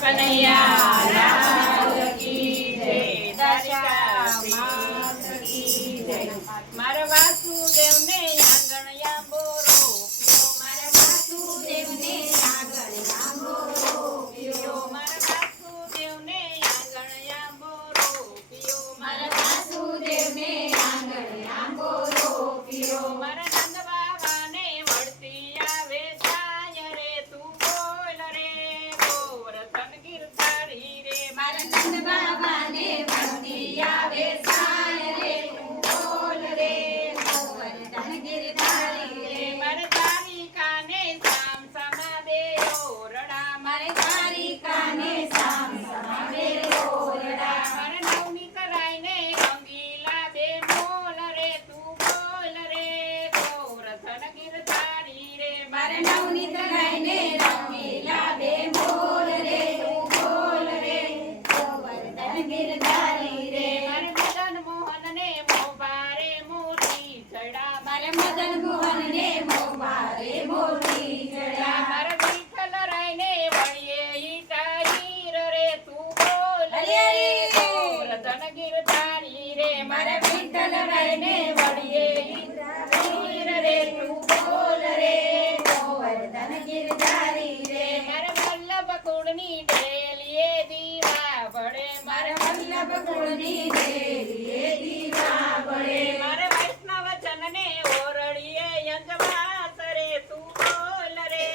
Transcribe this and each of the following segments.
કનૈયા લાલ કી જય, દ્વારિકા માત કી જય। મારા વાસુદેવને આંગણ આંબો રોપ્યો, મારા વાસુદેવને આંગણ આંબો રોપ્યો, મારા વાસુદેવને આંગણ આંબો રોપ્યો, મારા વાસુદેવને આંગણ આંબો રોપ્યો, મારા નંદ બાબાને મળતી આવે છાય રે, તું બોલ રે ગોવર્ધન ગિરધારી રે, મારા નંદ બાબાને મળતી આવે છાય રે, તું બોલ રે ગોવર્ધન ગિરધારી રે, મારે દ્વારિકાને સામ સમા દે ઓરડા, મારે દ્વારિકાને સામ સમા દે ઓરડા, મારે નવનીત રાયને રંગીલા બે મોલ રે, તું બોલ રે ગોવર્ધન ગિરધારી રે, મારે નવનીત રાયને રંગીલા બે મોલ રે, તું બોલ રે ગોવર્ધન ગિરધારી રે, મારે મદન મોહનને મોભારે મોતી જડા, મારે મદન મોહનને મોભારે મોતી જડા, મારે વિઠ્ઠલ રાયને વળીએ ઈટાહીર રે, તું બોલ રે ગોવર્ધન ગિરધારી રે, મારે વિઠ્ઠલ રાયને વળીએ ઈટાહીર રે, તું બોલ રે ગોવર્ધન ગિરધારી રે, મારે વલ્લભ કુળની ડેલીએ દીવા વડે, મારે વલ્લભ કુળની ડેલીએ દીવા વડે, મારે વૈષ્ણવ જનને ઓરડીએ યજમાસ રે, તું બોલ રે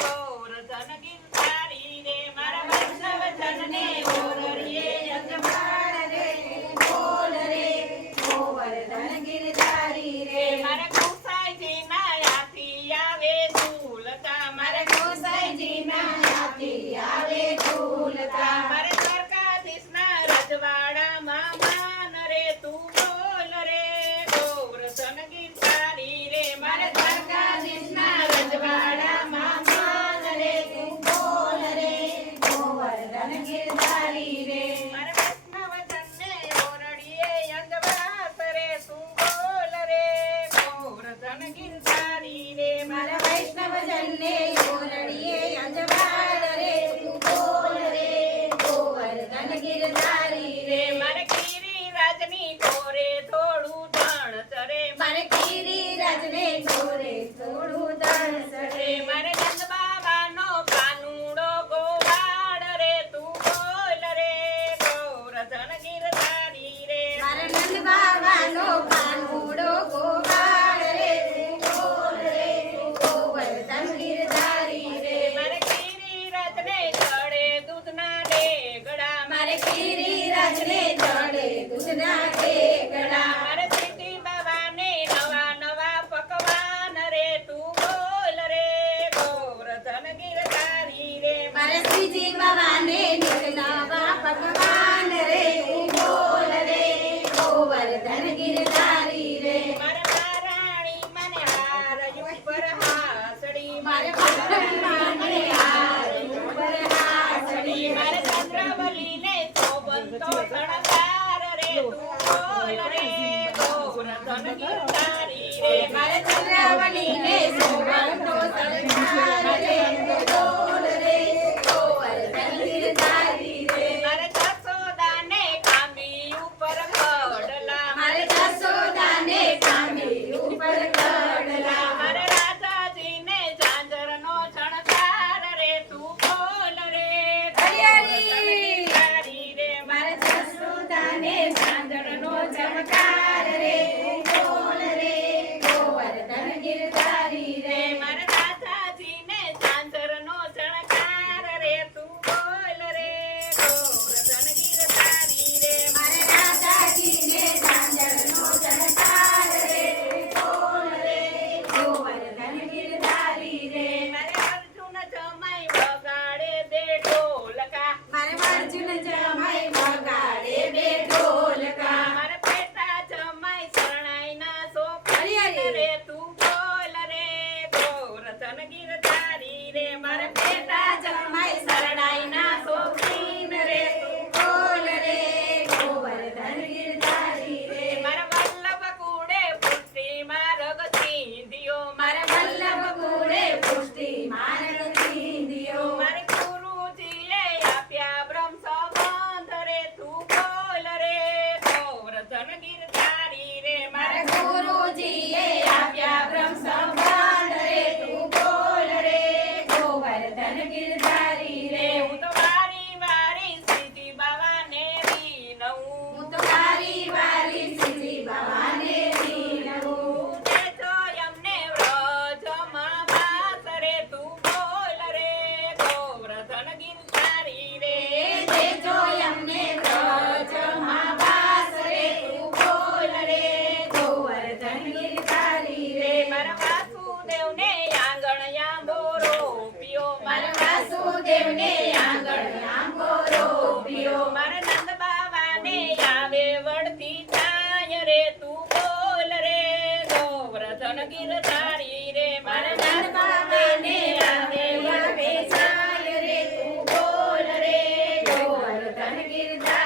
ગોવર્ધન ગિરધારી રે, મારા વૈષ્ણવ જનને ઓરડીએ યજમાન રે, તું બોલ રે ગોવર્ધન ગિરધારી રે, મારે ગોસાઈજીના હાથી આવે ઝૂલતા, મારે ગોસાઈજીના હાથી આવે ઝૂલતા, મારે દ્વારકાધીશના રજવાડામાં માન રે, તું બોલ રે ગોવર્ધન ગિરધારી રે, મારે દ્વારકાધીશના રજવાડામાં માન રે, તું બોલ રે ગોવર્ધન ગિરધારી રે, મારે વૈષ્ણવજનને ઓરડીએ યજમાસ રે, તું બોલ રે ગોવર્ધન ગિરધારી રે, મારે વૈષ્ણવજનને ઓરડીએ યજમાન રે, તું બોલ રે ગોવર્ધન ગિરધારી રે, મારે ગિરિરાજની ઢોરે થોડું ધણ ચરે, મારે ગિરિરાજને ઢોરે થોડું ધણ ચરે, મારે નંદ બાબાનો કાનુડો ગોવાળ રે, તું બોલ રે ગોવર્ધન ગિરધારી રે, મારે નંદ બાબાનો કાનુડો ગોવાળ રે, તું બોલ રે ગોવર્ધન ગિરધારી રે, મારે ગિરિરાજને ચડે દૂધના ડેગડા, મારે ગિરિરાજને ચડે દૂધના ડેગડા, મારે સિદ્ધિ બાબાને નવા નવા પકવાન રે, તું બોલ રે ગોવર્ધન ગિરધારી રે, મારે શ્રીજી બાબાને નવા પકવાન રે, તું બોલ રે ગોવર્ધન ગિરધારી રે, મારે મહારાણી મને હાર ઉપર હાસડી, મારે મહારાણી મને હાર ઉપર હાસડી, મારે ચંદ્રવલીને શોભંતો શણગાર રે, તું બોલ રે ગોવર્ધન ગિરધારી રે, મારે ચંદ્રવલીને શોભંતો શણગાર રે, તું બોલ રે ગોવર્ધન ગિરધારી રે, મારે જશોદાને ખાંભી ઉપર કડલા, મારે જશોદાને ખાંભી ઉપર કડલા, મારે રાજાજીને ઝાંઝરનો છણકાર રે, તું બોલ રે ગોવર્ધન ગિરધારી રે, મારે જશોદાને ઝાંઝરનો ચમકાર રે, તું બોલ રે ગોવર્ધન ગિરધારી રે, મારે રાજાજીને ઝાંઝરનો છણકાર રે, તું બોલ રે ગોવર્ધન ગિરધારી રે, મારે રાજાજીને ઝાંઝરનો છણકાર રે, તું બોલ રે ગોવર્ધન ગિરધારી રે, મારે અર્જુન જમાઈ વગાડે બે ઢોલકા, મારે અર્જુન જમાઈ વગાડે બે ઢોલકા, મારે પેટા જમાઈ શરણાઈના સોપારી રે, તું બોલ રે ગોવર્ધન ગિરધારી રે, મારે પેટા જમાઈ શરણાઈના સોપીન રે, ગિરધારી